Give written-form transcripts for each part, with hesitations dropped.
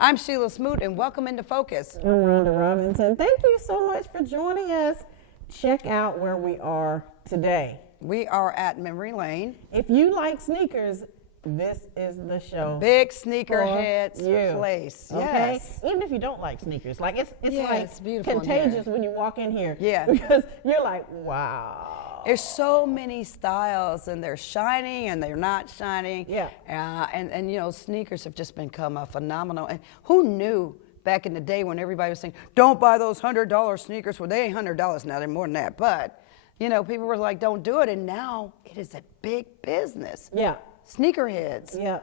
I'm Sheila Smoot, and welcome into Focus. I'm Rhonda Robinson. Thank you so much for joining us. Check out where we are today. We are at Memory Lane. If you like sneakers, this is the show. Big sneakerheads you. place. Okay? Yes. Even if you don't like sneakers, like it's Yeah, like it's beautiful in contagious here. when you walk in here. Yeah. Because you're like, wow. There's so many styles, and they're shining and they're not shining. Yeah. And you know, sneakers have just become a phenomenal. And who knew back in the day when everybody was saying, don't buy those $100 sneakers? Well, they ain't $100 now, they're more than that. But, you know, people were like, don't do it. And now it is a big business. Yeah. Sneakerheads. Yeah.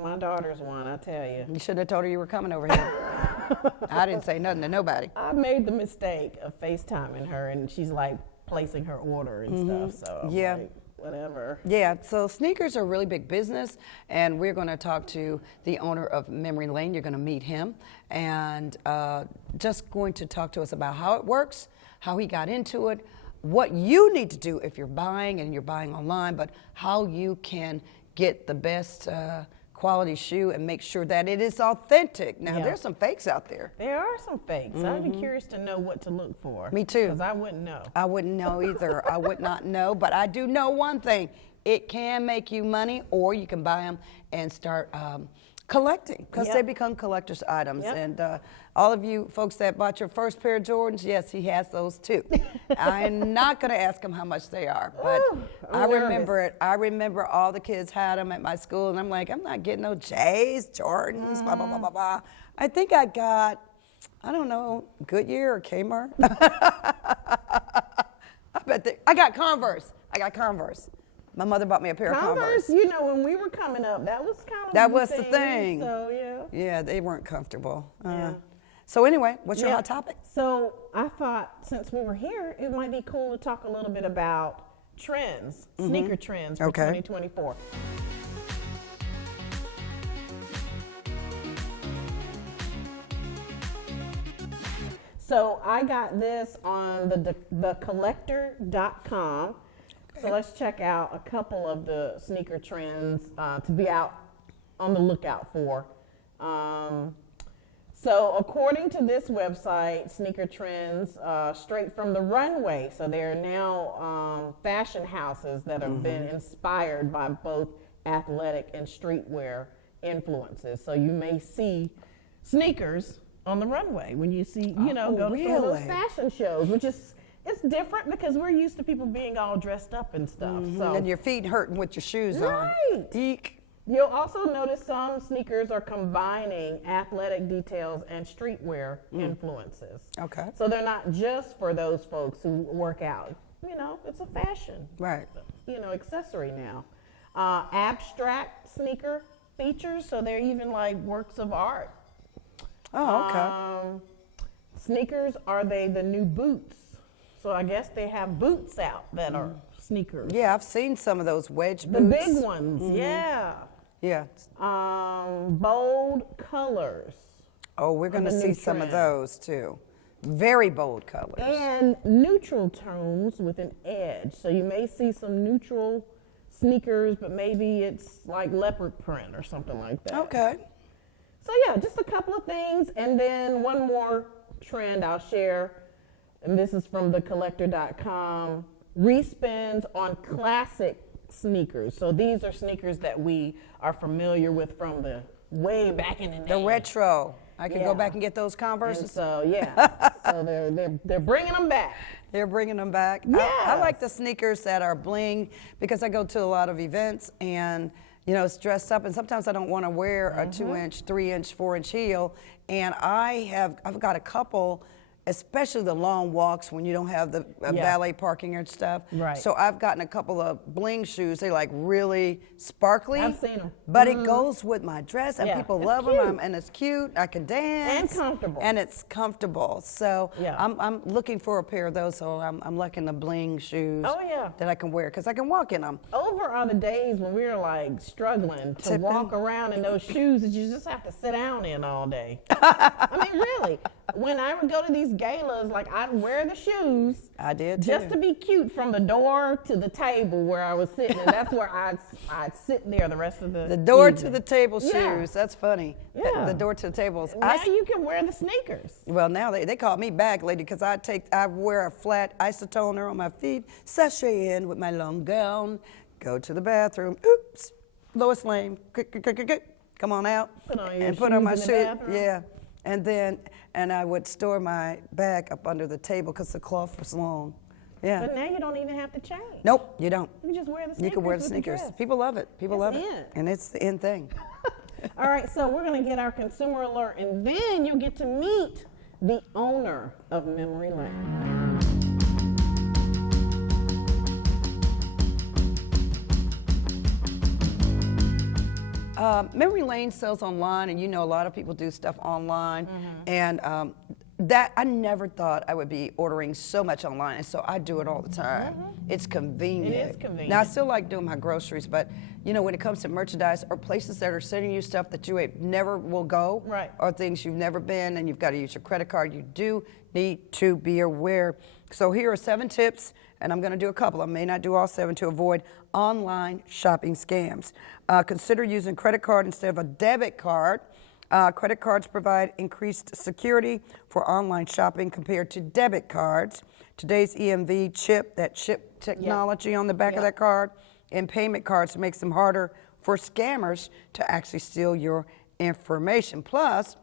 My daughter's one, I tell you. You shouldn't have told her you were coming over here. I didn't say nothing to nobody. I made the mistake of FaceTiming her, and she's like placing her order and stuff. So I'm Yeah. like, whatever. Yeah, so sneakers are a really big business, and we're going to talk to the owner of Memory Lane. You're going to meet him, and just going to talk to us about how it works, how he got into it, what you need to do if you're buying and you're buying online, but how you can get the best quality shoe and make sure that it is authentic. Now, Yeah. there's some fakes out there. There are some fakes. I'd be curious to know what to look for. Me too. Because I wouldn't know. I wouldn't know either. I would not know, but I do know one thing. It can make you money, or you can buy them and start collecting, because they Yep. become collector's items. Yep. And all of you folks that bought your first pair of Jordans, yes, he has those too. I'm not going to ask him how much they are, but Ooh, I I'm remember nervous. it. I remember all the kids had them at my school, and I'm like, I'm not getting no J's, Jordans, blah, blah, blah, blah, blah. I think I got, I don't know, Goodyear or Kmart. I got Converse. My mother bought me a pair of Converse, Converse. you know, when we were coming up, that was kind of That was the thing. So, yeah. Yeah, they weren't comfortable. Yeah. So anyway, what's your Yeah. hot topic? So I thought since we were here, it might be cool to talk a little bit about trends, sneaker trends for Okay. 2024. So I got this on thecollector.com. So let's check out a couple of the sneaker trends to be out on the lookout for. So according to this website, Sneaker Trends, straight from the runway. So there are now fashion houses that have been inspired by both athletic and streetwear influences. So you may see sneakers on the runway when you see, you know, Oh, go to some of those really? fashion shows, which is, it's different because we're used to people being all dressed up and stuff. So And your feet hurting with your shoes Right. on. Eek. you'll also notice some sneakers are combining athletic details and streetwear influences. Okay. So they're not just for those folks who work out. You know, it's a fashion, Right. you know, accessory now. Abstract sneaker features, so they're even like works of art. Oh, okay. Sneakers, are they the new boots? So I guess they have boots out that are sneakers. Yeah, I've seen some of those wedge The boots. big ones, yeah. Yeah. Bold colors. Oh, we're going to the see new some of trend. those too. Very bold colors. And neutral tones with an edge. So you may see some neutral sneakers, but maybe it's like leopard print or something like that. Okay. So yeah, just a couple of things. And then one more trend I'll share, and this is from thecollector.com, respins on classic sneakers. So these are sneakers that we are familiar with from the way back in the day. The retro. I can Yeah. go back and get those And Converses. so yeah, so they're bringing them back. They're bringing them back. I Yes. like the sneakers that are bling because I go to a lot of events and, you know, it's dressed up, and sometimes I don't want to wear a 2-inch, 3-inch, 4-inch heel. And I've got a couple, especially the long walks when you don't have the valet parking and stuff. Right. So I've gotten a couple of bling shoes. They like really sparkly. I've seen 'em. But it goes with my dress, and Yeah, people it's love cute. them, and it's cute. I can dance. And comfortable. And it's comfortable. So Yeah. I'm looking for a pair of those, so I'm liking the bling shoes Oh, yeah. that I can wear because I can walk in them. Over are the days when we were like struggling to Tipping. walk around in those shoes that you just have to sit down in all day. I mean, really. when I would go to these galas, like I'd wear the shoes. I did too. Just to be cute from the door to the table where I was sitting, and that's where I'd sit there the rest of the door evening. to the table Yeah. shoes. That's funny. Yeah. The door to the tables. Now you can wear the sneakers. Well, now they call me bag lady because I wear a flat isotoner on my feet, sashay in with my long gown, go to the bathroom. Oops, Lois Lane, quick, come on out Put on your and put on my shoes in the suit. bathroom? Yeah, and I would store my bag up under the table because the cloth was long. Yeah. But now you don't even have to change. Nope, you don't. You just wear the sneakers. You can wear the with sneakers. dress. People love it. People It's love it, in. and it's the in thing. All right, so we're going to get our consumer alert, and then you'll get to meet the owner of Memory Lane. Memory Lane sells online, and you know a lot of people do stuff online, and that I never thought I would be ordering so much online, and so I do it all the time. It's convenient. It is convenient. Now I still like doing my groceries, but you know when it comes to merchandise or places that are sending you stuff that you never will go, Right. or things you've never been, and you've got to use your credit card, you do need to be aware. So here are 7 tips, and I'm going to do a couple. I may not do all 7 to avoid online shopping scams. Consider using credit card instead of a debit card. Credit cards provide increased security for online shopping compared to debit cards. Today's EMV chip, that chip technology on the back of that card, and payment cards makes them harder for scammers to actually steal your information. Plus,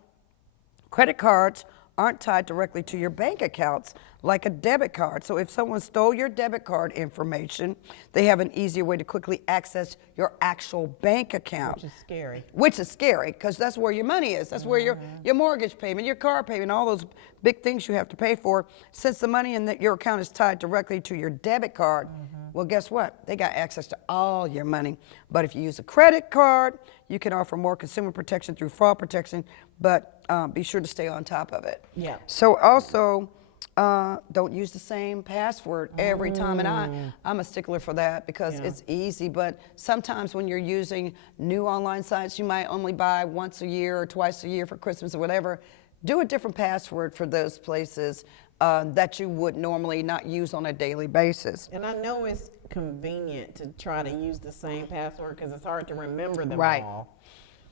credit cards aren't tied directly to your bank accounts like a debit card. So if someone stole your debit card information, they have an easier way to quickly access your actual bank account. Which is scary. Which is scary because that's where your money is. That's where your mortgage payment, your car payment, all those big things you have to pay for. Since the money in your account is tied directly to your debit card, well, guess what? They got access to all your money. But if you use a credit card, you can offer more consumer protection through fraud protection, but be sure to stay on top of it. Yeah. So also, don't use the same password every time. And I'm a stickler for that because it's easy. But sometimes when you're using new online sites, you might only buy once a year or twice a year for Christmas or whatever. Do a different password for those places that you would normally not use on a daily basis. And I know it's convenient to try to use the same password because it's hard to remember them Right. all.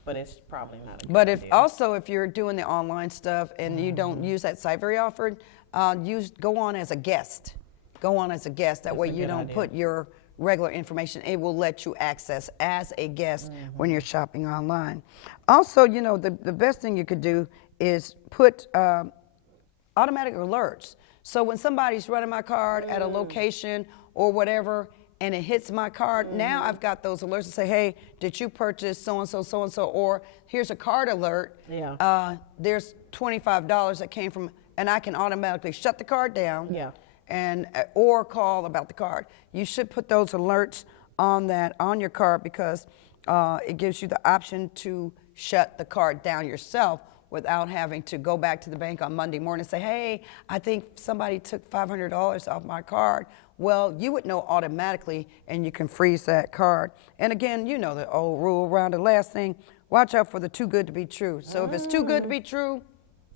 But it's probably not a good But idea. if you're doing the online stuff and you don't use that site very often, go on as a guest. Go on as a guest. That way a you good don't idea. put your regular information. It will let you access as a guest when you're shopping online. Also, you know, the best thing you could do is put automatic alerts. So when somebody's running my card at a location or whatever, and it hits my card, now I've got those alerts that say, hey, did you purchase so-and-so, or here's a card alert. Yeah. There's $25 that came from, and I can automatically shut the card down. Yeah. And or call about the card. You should put those alerts on your card because it gives you the option to shut the card down yourself without having to go back to the bank on Monday morning and say, hey, I think somebody took $500 off my card. Well, you would know automatically and you can freeze that card. And again, you know the old rule around the last thing, watch out for the too good to be true. So if it's too good to be true,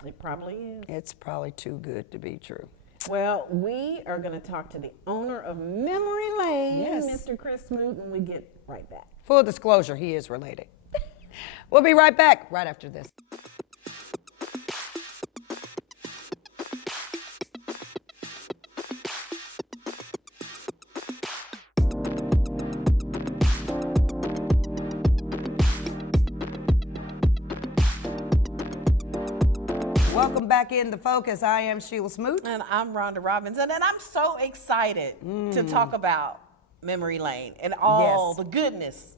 It probably is. it's probably too good to be true. Well, we are going to talk to the owner of Memory Lane, Yes. Mr. Chris Smoot, when we get right back. Full disclosure, he is related. We'll be right back right after this. Welcome back in the focus. I am Sheila Smoot. And I'm Rhonda Robinson, and I'm so excited to talk about Memory Lane and all Yes. the goodness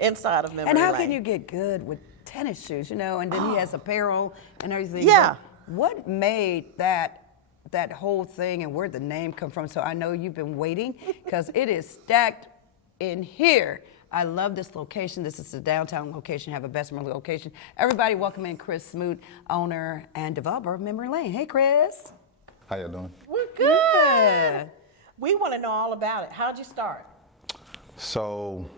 inside of Memory And how Lane. can you get good with tennis shoes, you know? And then he has apparel and everything. Yeah. But what made that whole thing and where the name come from? So I know you've been waiting because it is stacked in here. I love this location. This is the downtown location, have a Bessemer location. Everybody welcome in Chris Smoot, owner and developer of Memory Lane. Hey, Chris. How you doing? We're good. Yeah. We want to know all about it. How'd you start? So,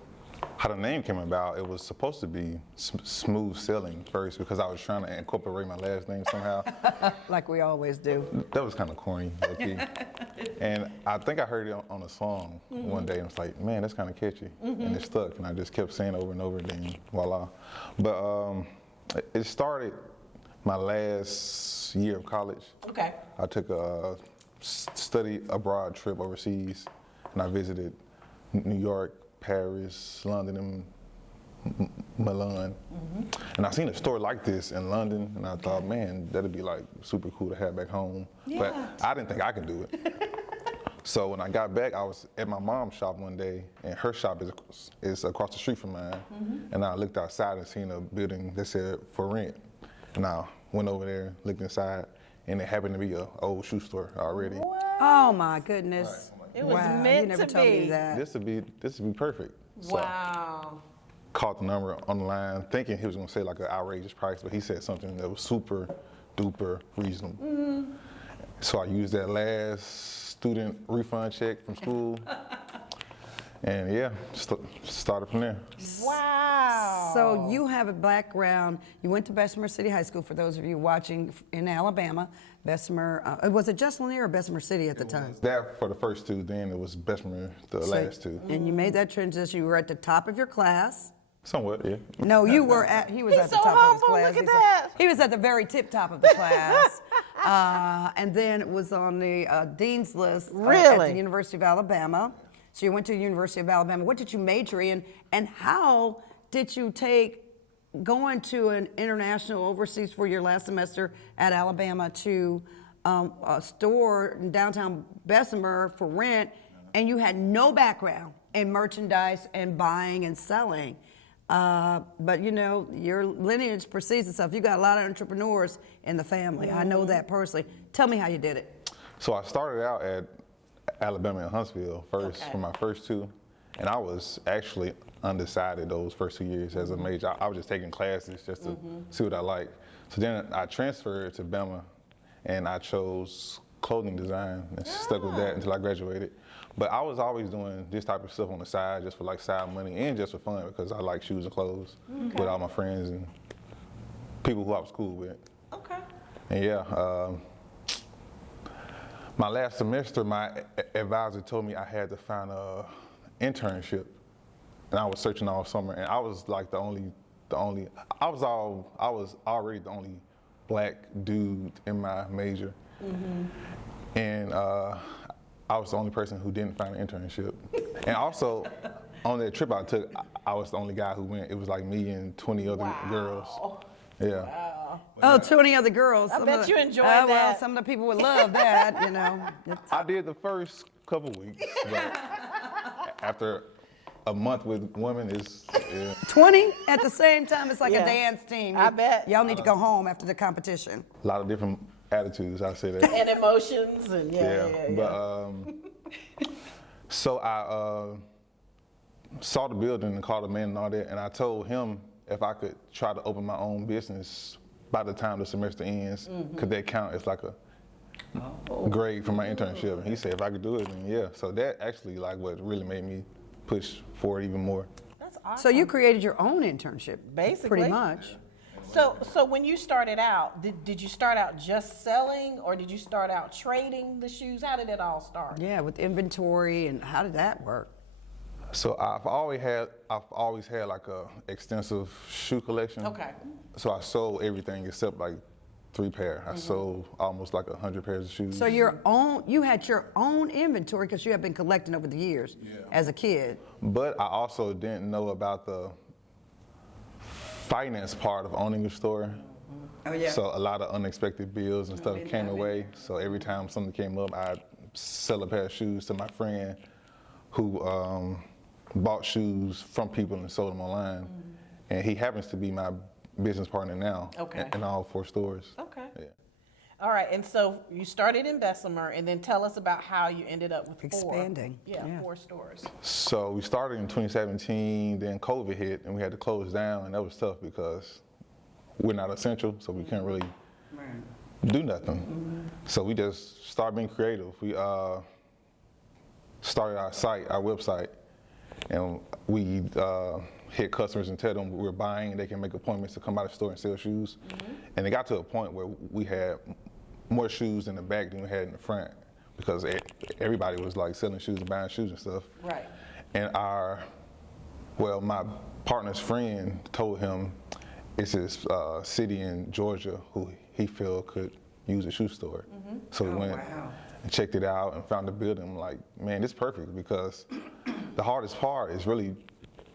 how the name came about, it was supposed to be Smooth Sailing first because I was trying to incorporate my last name somehow. Like we always do. That was kind of corny, low-key. And I think I heard it on a song one day and was like, man, that's kind of catchy. And it stuck, and I just kept saying it over and over, and then voila. But it started my last year of college. Okay. I took a study abroad trip overseas, and I visited New York, Paris, London, and Milan. And I seen a store like this in London, and I thought, man, that'd be like super cool to have back home. But I didn't think I could do it. So when I got back, I was at my mom's shop one day, and her shop is across the street from mine. And I looked outside and seen a building that said for rent. And I went over there, looked inside, and it happened to be an old shoe store already. Oh my goodness. It was wow. meant You never to told be. me that. This would be perfect. So Wow. called the number on the line, thinking he was gonna say like an outrageous price, but he said something that was super duper reasonable. So I used that last student refund check from school, and yeah, started from there. Wow. So you have a background. You went to Bessemer City High School. For those of you watching in Alabama, Bessemer. Was it just Lanier or Bessemer City at the time? That for the first two, then it was Bessemer, the last two. And you made that transition. You were at the top of your class. Somewhat, yeah. No, you were at. He was He's at the so top of his humble, class. look at that. He was at the very tip top of the class, and then it was on the dean's list at Really? the University of Alabama. So you went to the University of Alabama. What did you major in, and how did you take going to an international overseas for your last semester at Alabama to a store in downtown Bessemer for rent, and you had no background in merchandise and buying and selling? But you know, your lineage precedes itself. You got a lot of entrepreneurs in the family. I know that personally. Tell me how you did it. So I started out at Alabama and Huntsville first for my first two, and I was actually undecided those first 2 years as a major. I was just taking classes just to see what I liked. So then I transferred to Bama, and I chose clothing design and stuck with that until I graduated. But I was always doing this type of stuff on the side just for like side money and just for fun because I like shoes and clothes with all my friends and people who I was cool with. Okay. And yeah, my last semester, my advisor told me I had to find a internship, and I was searching all summer, and I was like I was already the only black dude in my major, and I was the only person who didn't find an internship. And also, on that trip I took, I was the only guy who went. It was like me and 20 other girls. Yeah. Oh, 20 other girls. I bet you enjoyed Well, that. some of the people would love that, you know. I did the first couple weeks, but after a month with women is, yeah. 20 at the same time, it's like Yeah. a dance team. I bet. Y'all need to go home after the competition. A lot of different attitudes, I say that. And emotions and yeah. But so I saw the building and called the man and all that, and I told him if I could try to open my own business by the time the semester ends, could that count as like a grade for my internship? And he said if I could do it, then yeah. So that actually like what really made me push forward even more. That's awesome. So you created your own internship, Basically. pretty much. So when you started out, did you start out just selling or did you start out trading the shoes? How did it all start? Yeah, with inventory, and how did that work? So I've always had like a extensive shoe collection. Okay. So I sold everything except like 3 pair. I sold almost like 100 pairs of shoes. So you had your own inventory because you have been collecting over the years as a kid. But I also didn't know about the finance part of owning a store. Oh yeah. So a lot of unexpected bills and stuff came away. So every time something came up, I'd sell a pair of shoes to my friend who bought shoes from people and sold them online. And he happens to be my business partner now in all 4 stores. Okay. Yeah. All right, and so you started in Bessemer, and then tell us about how you ended up with 4. Expanding, yeah. 4 stores. So we started in 2017, then COVID hit and we had to close down, and that was tough because we're not essential, so we couldn't really do nothing. So we just started being creative. We started our site, our website, and we hit customers and tell them we're buying. They can make appointments to come by the store and sell shoes. And it got to a point where we had more shoes in the back than we had in the front because everybody was like selling shoes and buying shoes and stuff. Right. And my partner's friend told him it's this city in Georgia who he felt could use a shoe store. So we went and checked it out and found the building. I'm like, man, it's perfect because the hardest part is really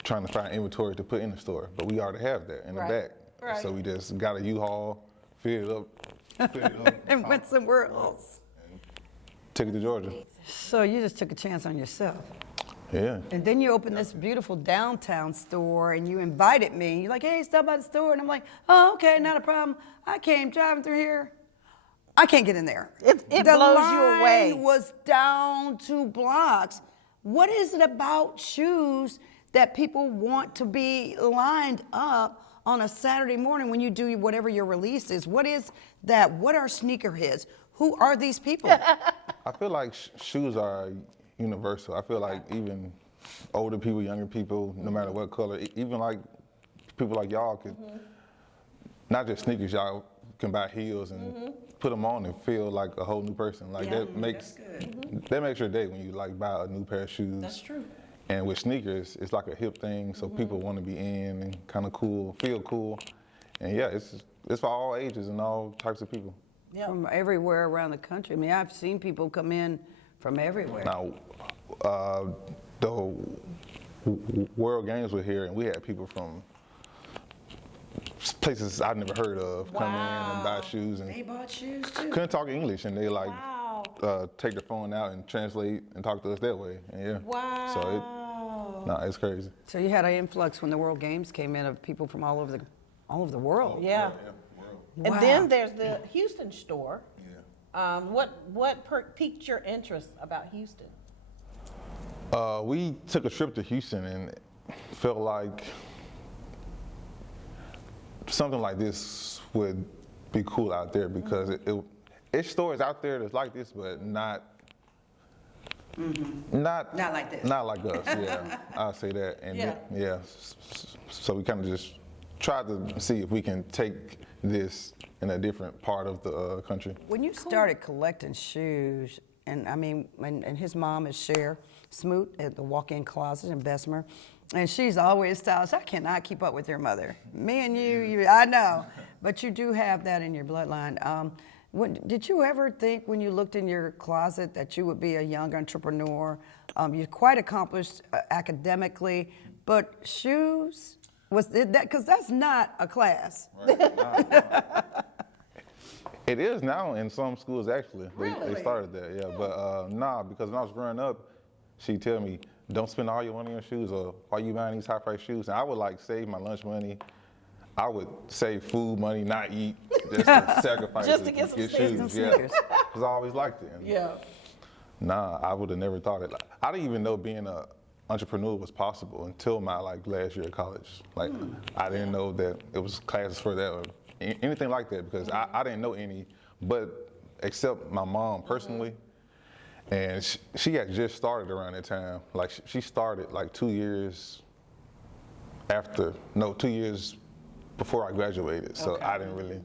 trying to find inventory to put in the store, but we already have that in the back. Right. So we just got a U-Haul, filled it up, And went somewhere else. took it to Georgia. So you just took a chance on yourself. Yeah. And then you opened this beautiful downtown store and you invited me. You're like, hey, stop by the store. And I'm like, oh, okay, not a problem. I came driving through here. I can't get in there. It the blows you away. line was down 2 blocks. What is it about shoes that people want to be lined up on a Saturday morning when you do whatever your release is? What is that? What are sneakerheads? Who are these people? I feel like shoes are universal. I feel like even older people, younger people, no matter what color, even like people like y'all could, not just sneakers, y'all can buy heels and put them on and feel like a whole new person. Like that makes your day when you like buy a new pair of shoes. That's true. And with sneakers, it's like a hip thing, so people want to be in and kind of cool, feel cool. And yeah, it's for all ages and all types of people. From everywhere around the country. I mean, I've seen people come in from everywhere. Now, the World Games were here, and we had people from places I've never heard of come in and buy shoes, and They bought shoes too. couldn't talk English, and they like take their phone out and translate and talk to us that way. And yeah, Wow. so it's crazy. So you had an influx when the World Games came in of people from all over the world. Yeah. And Wow. then there's the Houston store. What piqued your interest about Houston? We took a trip to Houston and felt like something like this would be cool out there because it's stores out there that's like this, but not like this. Not like us, yeah. I'll say that. And so we kind of just tried to see if we can take this in a different part of the country. When you started collecting shoes, and I mean, and his mom is Cher Smoot at the Walk-In Closet in Bessemer, and she's always stylish. I cannot keep up with your mother. Me and you, I know, but you do have that in your bloodline. Did you ever think when you looked in your closet that you would be a young entrepreneur? You're quite accomplished academically, but shoes, was it that? Because that's not a class. It is now in some schools, actually. Really? They started that, yeah. But because when I was growing up, she'd tell me, don't spend all your money on shoes, or why you buying these high price shoes? And I would like save my lunch money. I would save food money, not eat, just to sacrifice Just to it, get some get sneakers. shoes. Some Yeah, sneakers. because I always liked it. And Nah, I would have never thought it. I didn't even know being an entrepreneur was possible until my last year of college. I didn't know that it was classes for that or anything like that because I didn't know any, but except my mom personally. And she had just started around that time. She started 2 years 2 years before I graduated. So I didn't really.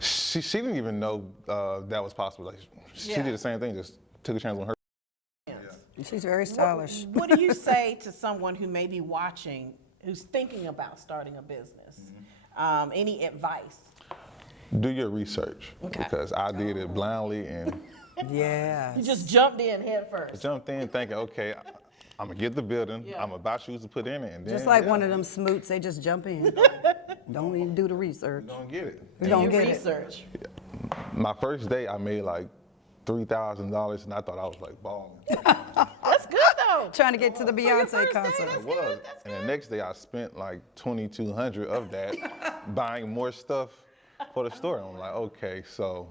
She didn't even know that was possible. She did the same thing, just took a chance on her. She's very stylish. What do you say to someone who may be watching, who's thinking about starting a business? Any advice? Do your research because I did it blindly and Yeah. You just jumped in head first. jumped in thinking, okay, I'm gonna get the building, I'm gonna buy shoes to put in it, and then Just like one of them smoots, they just jump in. Don't even do the research. don't get it. You don't You get it. research. My first day, I made $3,000, and I thought I was balling. That's good though. Trying to get to the Beyonce first day, concert. It was. And the next day I spent $2,200 of that buying more stuff for the store. And I'm like, okay, so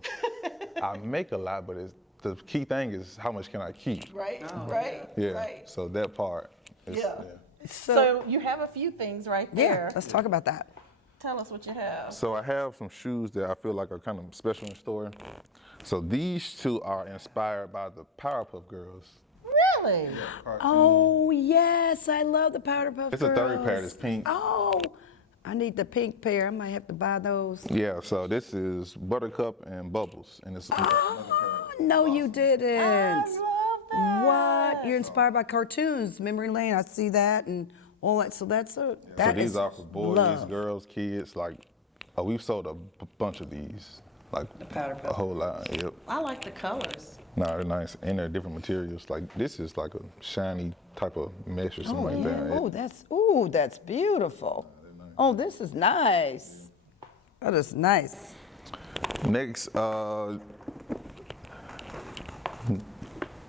I make a lot, but the key thing is how much can I keep? Right, right, Yeah. right. So that part is, Yeah. yeah. So you have a few things right Yeah, there. let's talk about that. Tell us what you have. So I have some shoes that I feel like are kind of special in the store. So these two are inspired by the Powerpuff Girls. Really? Oh, yes, I love the Powder Puff It's a third pair Girls. that's pink. Oh, I need the pink pair. I might have to buy those. Yeah, so this is Buttercup and Bubbles, and it's Oh, no, you didn't. I love that. What? You're inspired by cartoons, Memory Lane. I see that and all that. So that's so that these is are for boys, love. girls, kids. Like, we've sold a bunch of these, like Powder a whole lot. Yep. I like the colors. No, they're nice, and they're different materials. Like this is like a shiny type of mesh or something like that. Oh, that's beautiful. Oh, this is nice. That is nice. Next,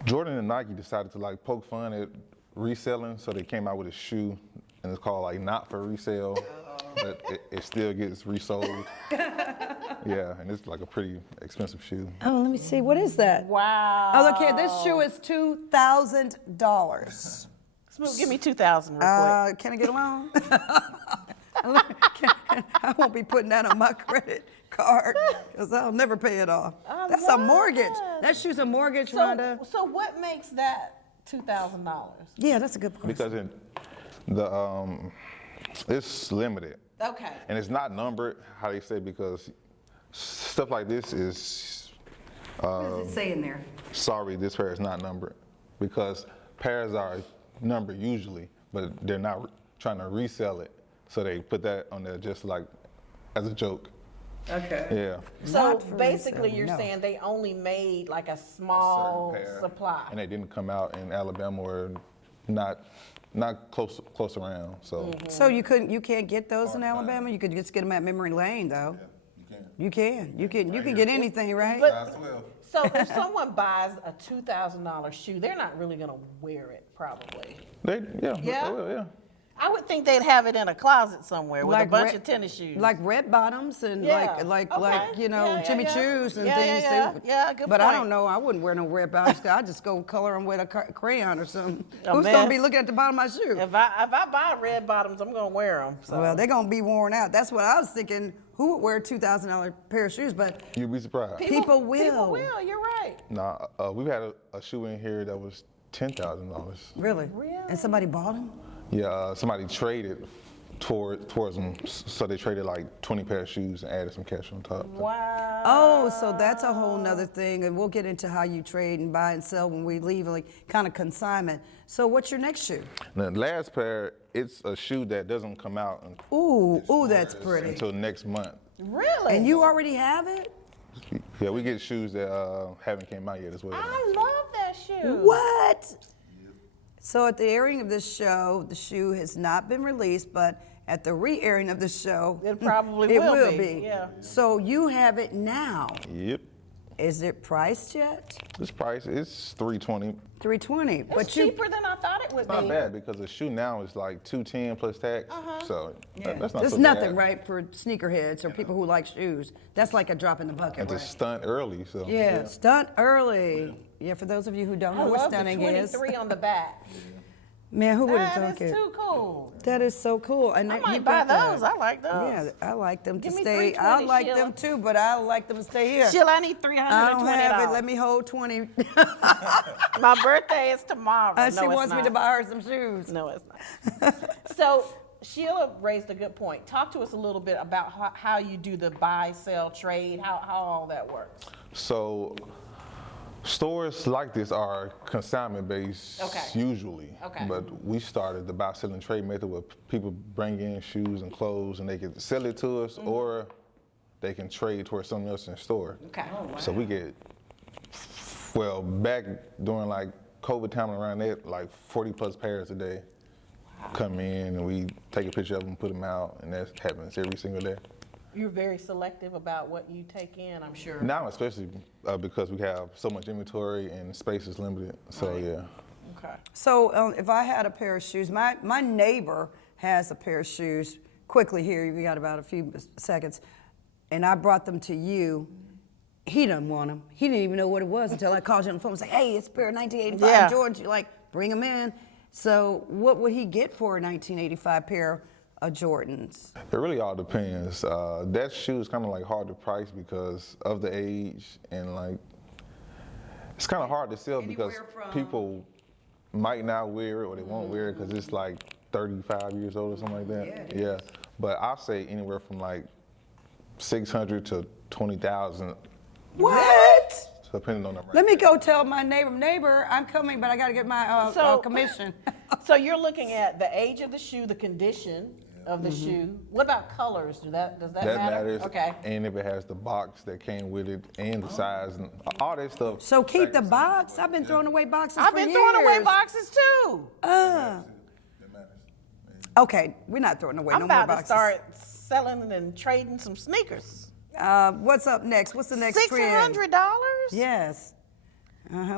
Jordan and Nike decided to like poke fun at reselling, so they came out with a shoe, and it's called like Not for Resale, but it still gets resold. Yeah, and it's like a pretty expensive shoe. Oh, let me see. What is that? Wow. Oh, look here. This shoe is $2,000. Smooth, give me 2,000 real quick. Can I get a loan? I won't be putting that on my credit card because I'll never pay it off. That's a love mortgage. that. That shoe's a mortgage, Rhonda. So what makes that $2,000? Yeah, that's a good question. Because it's limited. Okay. And it's not numbered, how they say, because stuff like this is, What does it say in there? sorry, this pair is not numbered. Because pairs are numbered usually, but they're not trying to resell it. So they put that on there just like as a joke. Okay. Yeah. So Not for basically, resale, you're no. saying they only made like a small Certain pair. supply. And they didn't come out in Alabama or not close around. So So you can't get those in Alabama? You could just get them at Memory Lane, though. You can get anything, right? But so if someone buys a $2,000 shoe, they're not really gonna wear it, probably. yeah. Yeah? I would think they'd have it in a closet somewhere with a bunch of tennis shoes. Like red bottoms and Yeah. like Okay. Jimmy Choos and Yeah, things. yeah, good But I point. don't know. I wouldn't wear no red bottoms. I just go color them with a crayon or something. A Who's gonna be mess. looking at the bottom of my shoe? If I buy red bottoms, I'm gonna wear them. So. Well, they're gonna be worn out. That's what I was thinking. Who would wear a $2,000 pair of shoes? But You'd be surprised. people will. People will. You're right. Nah, we've had a shoe in here that was $10,000. really, Really? and somebody bought them. Yeah, somebody traded towards them, so they traded like 20 pair of shoes and added some cash on top. Wow. Oh, so that's a whole nother thing, and we'll get into how you trade and buy and sell when we leave, like kind of consignment. So what's your next shoe? And the last pair, it's a shoe that doesn't come out Ooh, that's pretty. until next month. Really? And you already have it? Yeah, we get shoes that haven't came out yet as well. I love that shoe. What? So at the airing of this show, the shoe has not been released, but at the re-airing of the show, It probably it will will be, yeah. So you have it now. Yep. Is it priced yet? This price is $320. $320. It's But you cheaper than I thought it would It's not be. bad because the shoe now is like $210 plus tax. So that's not There's so nothing bad. right for sneakerheads or people who like shoes. That's like a drop in the bucket, And to right? stunt early, so. Yeah, stunt early. Yeah, for those of you who don't I know what love the stunting is. 23 on the back. Man, who would have That thought is it? too cool. That is so cool. And I you might buy got that. those. I like those. Yeah, I like them to Give me stay. I 320, like Sheila. them too, but I like them to stay here. Sheila, I need I don't have it. $320. Let me hold 20. My birthday is tomorrow. No, She it's wants me not. to buy her some shoes. No, it's not. So Sheila raised a good point. Talk to us a little bit about how you do the buy, sell, trade, how all that works. So stores like this are consignment based Okay. usually. Okay. But we started the buy, sell, and trade method where people bring in shoes and clothes and they can sell it to us or they can trade towards something else in the store. Okay. So we get, well, back during like COVID time and around that, like 40 plus pairs a day come in and we take a picture of them, put them out, and that happens every single day. You're very selective about what you take in, I'm sure. Now, especially because we have so much inventory and space is limited. So yeah. Okay. So if I had a pair of shoes, my neighbor has a pair of shoes. Quickly here, we got about a few seconds, and I brought them to you. He didn't want them. He didn't even know what it was until I called you on the phone and said, "Hey, it's a pair of 1985 Yeah. Jordans." You're like, "Bring them in." So what would he get for a 1985 pair of Jordans? It really all depends. That shoe is kind of like hard to price because of the age and like it's kind of hard to sell because Anywhere from- people might not wear it or they won't wear it because it's like 35 years old or something like that. Yeah. But I'll say anywhere from like 600 to 20,000, What? depending on the range. Let me go tell my neighbor, I'm coming, but I got to get my commission. So you're looking at the age of the shoe, the condition of the shoe. What about colors? Does that That matter? matters. Okay. And if it has the box that came with it and the size and all that stuff. So keep the box. I've been throwing away boxes I've for been years. throwing away boxes too. Okay, we're not throwing away I'm no more about to boxes. start selling and trading some sneakers. What's up next? What's the next trend? $600? Yes.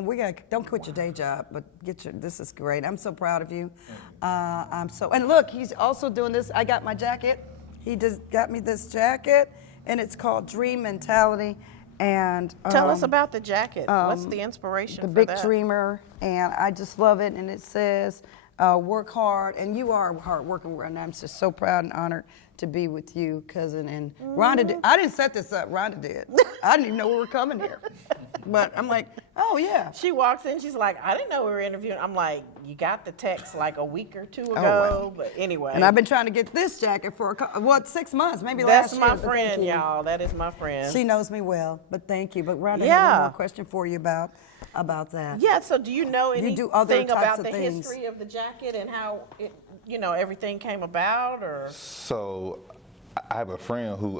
We got. Don't quit your day job, but get your. This is great. I'm so proud of you. And look, he's also doing this. I got my jacket. He just got me this jacket, and it's called Dream Mentality. And Tell us about the jacket. What's the inspiration the for Big that? Dreamer, and I just love it. And it says, "Work hard," and you are hard working. And I'm just so proud and honored to be with you, cousin. And Rhonda did. I didn't set this up. Rhonda did. I didn't even know we were coming here, but I'm like, oh yeah. She walks in, she's like, I didn't know we were interviewing. I'm like, you got the text like a week or two ago, wow. but anyway. And I've been trying to get this jacket for 6 months, maybe That's last year. my but thank friend, you. y'all. That is my friend. She knows me well, but thank you. But Rhonda, I have Yeah. one more question for you about that. Yeah, so do you know You anything do other types about of the things. history of the jacket and how it, everything came about, or? So I have a friend who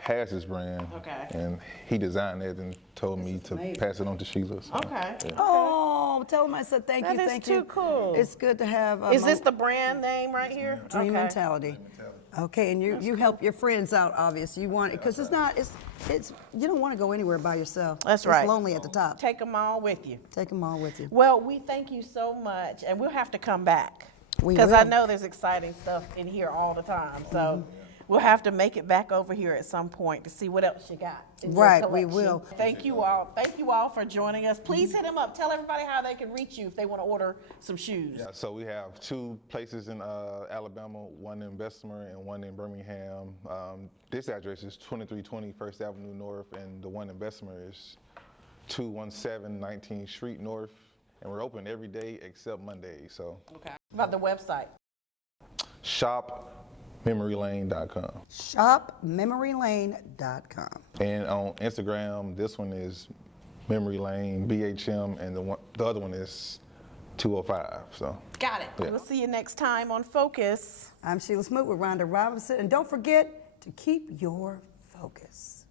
has this brand. Okay. And he designed it and told me to pass it on to Sheila. So, Okay. yeah. Oh, tell him I said thank That you, is thank too you. cool. It's good to have. Is this the brand name right here? Dream Okay. Mentality? Okay, and you help your friends out, obviously. You want it because it's not. It's you don't want to go anywhere by yourself. That's right. It's lonely at the top. Take them all with you. Take them all with you. Well, we thank you so much, and we'll have to come back. We Because I will. know there's exciting stuff in here all the time. So we'll have to make it back over here at some point to see what else you got. in your Right, we collection. will. Thank you all. Thank you all for joining us. Please hit them up. Tell everybody how they can reach you if they want to order some shoes. Yeah, so we have 2 places in Alabama, one in Bessemer and one in Birmingham. This address is 2320 First Avenue North, and the one in Bessemer is 217 19th Street North. And we're open every day except Monday. So Okay. About the website. shopmemorylane.com. ShopMemoryLane.com. And on Instagram, this one is Memory Lane BHM, and the other one is 205. So Got it. Yeah. We'll see you next time on Focus. I'm Sheila Smoot with Rhonda Robinson, and don't forget to keep your focus.